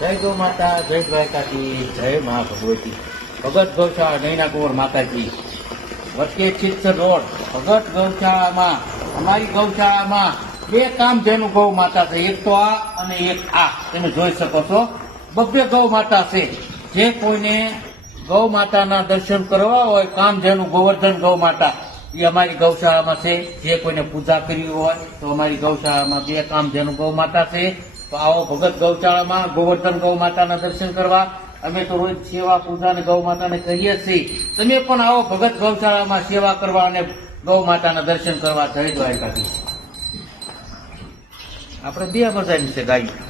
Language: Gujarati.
જય ગૌ માતા, જય દ્વારકાથી, જય મા ભગવતી. ભગત ગૌશાળા નૈના કુંવર માતાજી, વચ્ચે ચિત્સર રોડ. ભગત ગૌશાળામાં, અમારી ગૌશાળામાં બે કામ જેનું ગૌ માતા છે, એક તો આ અને એક આ. તમે જોઈ શકો છો, બબ્બે ગૌ માતા છે. જે કોઈને ગૌ માતાના દર્શન કરવા હોય, કામ જેનું ગોવર્ધન ગૌ માતા, એ અમારી ગૌશાળામાં છે. જે કોઈને પૂજા કરવી હોય તો અમારી ગૌશાળામાં બે કામ જેનું ગૌ માતા છે. તો આવો ભગત ગૌશાળામાં ગોવર્ધન ગૌ માતાના દર્શન કરવા. અમે તો રોજ સેવા પૂજા અને ગૌ માતાને કરીએ છીએ. તમે પણ આવો ભગત ગૌશાળામાં સેવા કરવા અને ગૌ માતાના દર્શન કરવા. જય દ્વારકાધીશ. આપણે બે મજાની છે ગાય.